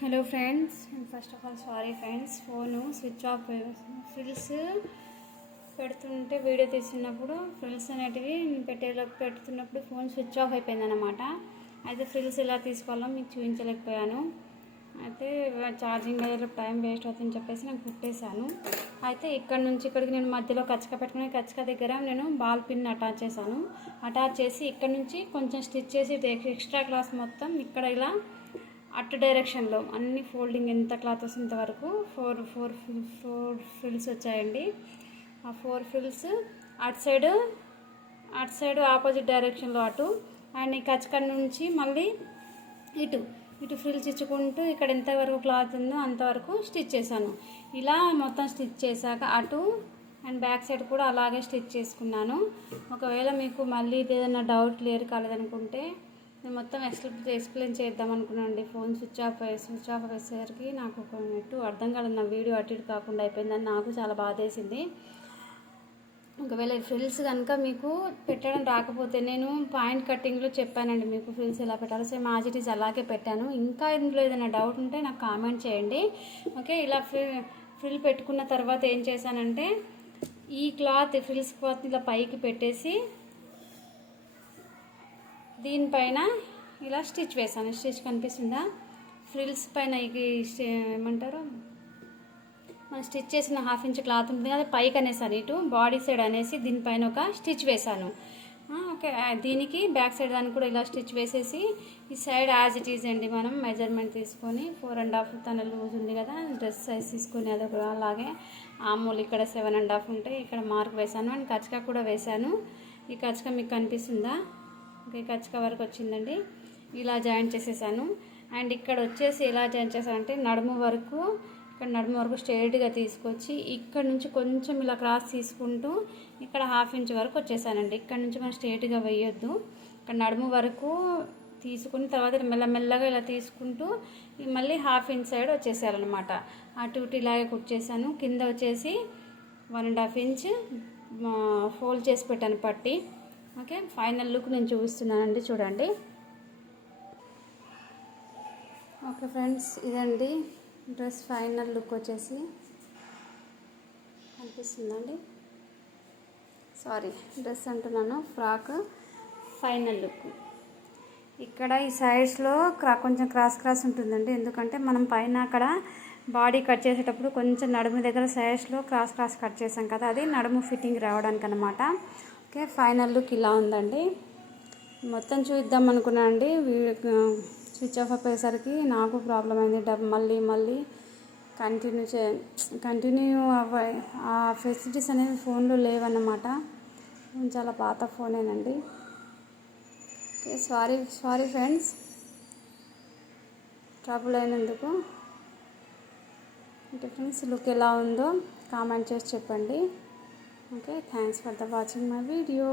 Hello friends first of all sorry friends phone switch off frills పెడుతుంటే video తీసినప్పుడు frills అనేటివి పెట్టేలోకి పెడుతున్నప్పుడు ఫోన్ స్విచ్ ఆఫ్ అయిపోయిందన్నమాట. అయితే ఫ్రిల్స్ ఎలా తీసుకోవాలో మీకు చూపించలేకపోయాను. అయితే ఛార్జింగ్ అయ్యేలో టైం వేస్ట్ అవుతుందని చెప్పేసి నేను కుట్టేశాను. అయితే ఇక్కడ నుంచి ఇక్కడికి నేను మధ్యలో కచ్చక పెట్టుకుని కచ్చక దగ్గర నేను బాల్ పిన్ అటాచ్ చేశాను. అటాచ్ చేసి ఇక్కడ నుంచి కొంచెం స్టిచ్ చేసి ఎక్స్ట్రా క్లాస్ మొత్తం ఇక్కడ ఇలా అటు డైరెక్షన్లో అన్ని ఫోల్డింగ్ ఎంత క్లాత్ వస్తుంది వరకు ఫోర్ ఫోర్ ఫోర్ ఫిల్స్ వచ్చాయండి. ఆ ఫోర్ ఫిల్స్ అటు సైడ్ అటు సైడ్ ఆపోజిట్ డైరెక్షన్లో అటు. అండ్ ఈ కచ్చక నుంచి మళ్ళీ ఇటు ఇటు ఫ్రిల్స్ ఇచ్చుకుంటూ ఇక్కడ ఎంతవరకు క్లాత్ ఉందో అంతవరకు స్టిచ్ చేశాను. ఇలా మొత్తం స్టిచ్ చేశాక అటు అండ్ బ్యాక్ సైడ్ కూడా అలాగే స్టిచ్ చేసుకున్నాను. ఒకవేళ మీకు మళ్ళీ ఇది ఏదైనా డౌట్ క్లియర్ కాలేదనుకుంటే నేను మొత్తం ఎక్స్ప్లెయిన్ ఎక్స్ప్లెయిన్ చేద్దాం అనుకున్నానండి. Phone switch off switch off అయ్యేసరికి నాకు ఒక నెట్టు అర్థం కాలేదు. నా వీడియో అటు ఇటు కాకుండా అయిపోయిందని నాకు చాలా బాధేసింది. ఒకవేళ ఫ్రిల్స్ కనుక మీకు పెట్టడం రాకపోతే నేను పాయింట్ కటింగ్లో చెప్పానండి. మీకు ఫ్రిల్స్ ఎలా పెట్టాలో సేమ్ యాజ్ ఇట్ అలాగే పెట్టాను. ఇంకా ఇందులో ఏదైనా డౌట్ ఉంటే నాకు కామెంట్ చేయండి. ఓకే ఇలా ఫ్రిల్ ఫ్రిల్ పెట్టుకున్న తర్వాత ఏం చేశానంటే ఈ క్లాత్ ఫ్రిల్స్ క్లాత్ ఇలా పైకి పెట్టేసి దీనిపైన ఇలా స్టిచ్ వేసాను స్టిచ్ కనిపిస్తుందా? ఫ్రిల్స్ పైన ఇది ఏమంటారు? మనం స్టిచ్ చేసిన హాఫ్ ఇంచ్ క్లాత్ ఉంటుంది. కదా పైకి అనేసాను ఇటు. బాడీ సైడ్ అనేసి దీనిపైన ఒక స్టిచ్ వేసాను ఓకే. దీనికి బ్యాక్ సైడ్ దానికి కూడా ఇలా స్టిచ్ వేసేసి ఈ సైడ్ యాజ్ ఇట్ ఈజ్ అండి మనం మెజర్మెంట్ తీసుకొని ఫోర్ అండ్ హాఫ్ తన లూజ్ ఉంది కదా డ్రెస్ సైజ్ తీసుకొని అది కూడా అలాగే ఆమూలు ఇక్కడ సెవెన్ అండ్ హాఫ్ ఉంటే ఇక్కడ మార్క్ వేసాను అండ్ కచ్చక కూడా వేసాను ఈ కచ్చక మీకు కనిపిస్తుందా? ఓకే కచ్చక వరకు వచ్చిందండి. ఇలా జాయిన్ చేసేసాను. అండ్ ఇక్కడ వచ్చేసి ఎలా జాయిన్ చేశానంటే నడుము వరకు ఇక్కడ నడుము వరకు స్ట్రైట్గా తీసుకొచ్చి ఇక్కడ నుంచి కొంచెం ఇలా క్రాస్ తీసుకుంటూ ఇక్కడ హాఫ్ ఇంచ్ వరకు వచ్చేసానండి. ఇక్కడ నుంచి మనం స్ట్రైట్గా వేయొద్దు. ఇక్కడ నడుము వరకు తీసుకుని తర్వాత మెల్లమెల్లగా ఇలా తీసుకుంటూ మళ్ళీ హాఫ్ ఇంచ్ సైడ్ వచ్చేసారనమాట అటు ఇటు ఇలాగే కుక్ చేశాను. కింద వచ్చేసి one and half inch fold చేసి పెట్టాను పట్టి. ఓకే ఫైనల్ లుక్ నేను చూపిస్తున్నానండి చూడండి. ఓకే ఫ్రెండ్స్ ఇదండి డ్రెస్ ఫైనల్ లుక్ వచ్చేసి. కనిపిస్తుందండి? సారీ డ్రెస్ అంటున్నాను ఫ్రాక్ ఫైనల్ లుక్. ఇక్కడ ఈ సైడ్స్లో క్రా కొంచెం క్రాస్ క్రాస్ ఉంటుందండి ఎందుకంటే మనం పైన అక్కడ బాడీ కట్ చేసేటప్పుడు కొంచెం నడుము దగ్గర సైడ్స్లో క్రాస్ క్రాస్ కట్ చేసాం కదా అది నడుము ఫిట్టింగ్ రావడానికి అనమాట ఓకే ఫైనల్ లుక్ ఇలా ఉందండి. మొత్తం చూద్దాం అనుకున్నాను అండి. స్విచ్ ఆఫ్ అయిపోయేసరికి నాకు ప్రాబ్లం అయింది. డబ్ మళ్ళీ మళ్ళీ కంటిన్యూ చే కంటిన్యూ అవ్వ ఆ ఫెసిలిటీస్ అనేవి ఫోన్లో లేవన్నమాట. చాలా పాత ఫోనేనండి. Okay sorry sorry friends. Trouble అయినందుకు. అంటే ఫ్రెండ్స్ లుక్ ఎలా ఉందో కామెంట్ చేసి చెప్పండి. Okay thanks for the watching my video